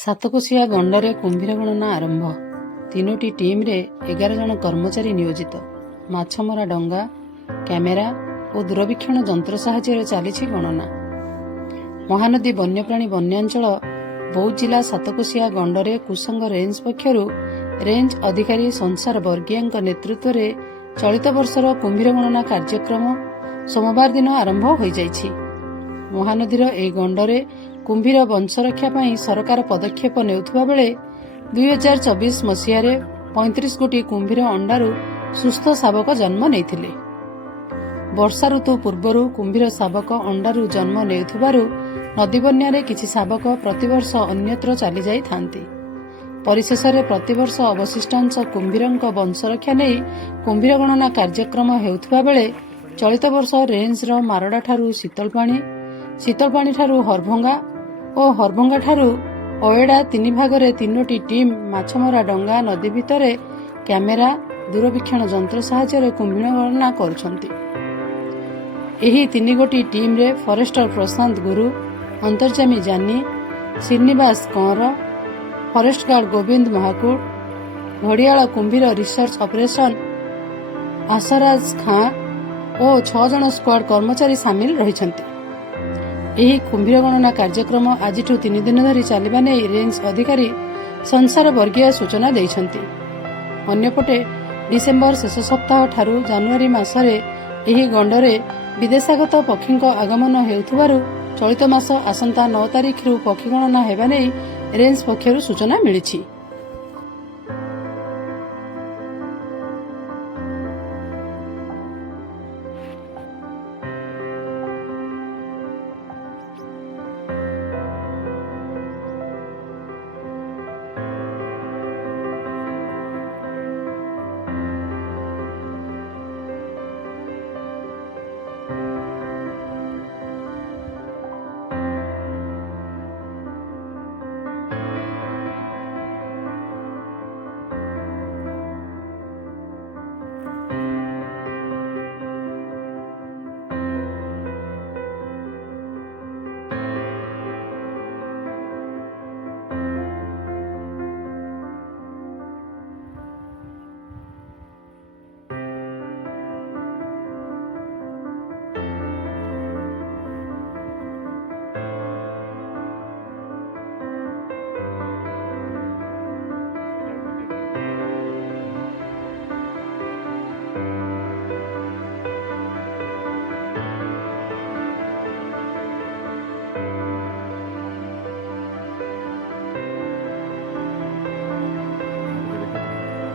ସାତକୋଶିଆ ଗଣ୍ଡରେ କୁମ୍ଭୀର ଗଣନା ଆରମ୍ଭ। 3ଟି ଟିମ୍ରେ 11 ଜଣ କର୍ମଚାରୀ ନିୟୋଜିତ। ମାଛମରା ଡଙ୍ଗା, କ୍ୟାମେରା ଓ ଦୂରବୀକ୍ଷଣ ଯନ୍ତ୍ର ସାହାଯ୍ୟରେ ଚାଲିଛି ଗଣନା। ମହାନଦୀ ବନ୍ୟପ୍ରାଣୀ ବନ୍ୟାଞ୍ଚଳ ବୌଦ୍ଧ ଜିଲ୍ଲା ସାତକୋଶିଆ ଗଣ୍ଡରେ କୁସଙ୍ଗ ରେଞ୍ଜ ପକ୍ଷରୁ ରେଞ୍ଜ ଅଧିକାରୀ ସଂସାର ବର୍ଗିଆଙ୍କ ନେତୃତ୍ୱରେ ଚଳିତ ବର୍ଷର କୁମ୍ଭୀର ଗଣନା କାର୍ଯ୍ୟକ୍ରମ ସୋମବାର ଦିନ ଆରମ୍ଭ ହୋଇଯାଇଛି। ମହାନଦୀର ଏହି ଗଣ୍ଡରେ କୁମ୍ଭୀର ବଂଶରକ୍ଷା ପାଇଁ ସରକାର ପଦକ୍ଷେପ ନେଉଥିବା ବେଳେ 2024 ମସିହାରେ 35 ଗୋଟି କୁମ୍ଭୀର ଅଣ୍ଡାରୁ ସୁସ୍ଥ ଶାବକ ଜନ୍ମ ନେଇଥିଲେ। ବର୍ଷା ଋତୁ ପୂର୍ବରୁ କୁମ୍ଭୀର ଶାବକ ଅଣ୍ଡାରୁ ଜନ୍ମ ନେଉଥିବାରୁ ନଦୀ ବନ୍ୟାରେ କିଛି ଶାବକ ପ୍ରତିବର୍ଷ ଅନ୍ୟତ୍ର ଚାଲିଯାଇଥାନ୍ତି। ପରିଶେଷରେ ପ୍ରତିବର୍ଷ ଅବଶିଷ୍ଟାଂଶ କୁମ୍ଭୀରଙ୍କ ବଂଶରକ୍ଷା ନେଇ କୁମ୍ଭୀର ଗଣନା କାର୍ଯ୍ୟକ୍ରମ ହେଉଥିବା ବେଳେ ଚଳିତ ବର୍ଷ ରେଞ୍ଜର ମାରଡ଼ାଠାରୁ ଶୀତଳପାଣିଠାରୁ ହରଭଙ୍ଗା ଓ ହରଭଙ୍ଗାଠାରୁ ଅଏଡା 3 ଭାଗରେ 3ଟି ଟିମ୍ ମାଛମରା ଡଙ୍ଗା ନଦୀ ଭିତରେ କ୍ୟାମେରା, ଦୂରବୀକ୍ଷଣ ଯନ୍ତ୍ର ସାହାଯ୍ୟରେ କୁମ୍ଭୀର ଗଣନା କରୁଛନ୍ତି। ଏହି 3 ଗୋଟି ଟିମ୍ରେ ଫରେଷ୍ଟର ପ୍ରଶାନ୍ତ ଗୁରୁ, ଅନ୍ତର୍ଯାମୀ ଜାନି, ଶ୍ରୀନିବାସ କଅଁର, ଫରେଷ୍ଟ ଗାର୍ଡ ଗୋବିନ୍ଦ ମହାକୁଡ, ଘଡ଼ିଆଳ କୁମ୍ଭୀର ରିସର୍ଚ୍ଚ ଅପରେସନ ଆଶରାଜ ଖାଁ ଓ 6 ଜଣ ସ୍କ୍ୱାଡ୍ କର୍ମଚାରୀ ସାମିଲ ରହିଛନ୍ତି। ଏହି କୁମ୍ଭୀର ଗଣନା କାର୍ଯ୍ୟକ୍ରମ ଆଜିଠୁ 3 ଦିନ ଧରି ଚାଲିବା ନେଇ ରେଞ୍ଜ ଅଧିକାରୀ ସଂସାର ବର୍ଗିଆ ସୂଚନା ଦେଇଛନ୍ତି। ଅନ୍ୟପଟେ ଡିସେମ୍ବର ଶେଷ ସପ୍ତାହ ଠାରୁ ଜାନୁଆରୀ ମାସରେ ଏହି ଗଣ୍ଡରେ ବିଦେଶାଗତ ପକ୍ଷୀଙ୍କ ଆଗମନ ହେଉଥିବାରୁ ଚଳିତ ମାସ ଆସନ୍ତା 9 ତାରିଖରୁ ପକ୍ଷୀ ଗଣନା ହେବା ନେଇ ରେଞ୍ଜ ପକ୍ଷରୁ ସୂଚନା ମିଳିଛି।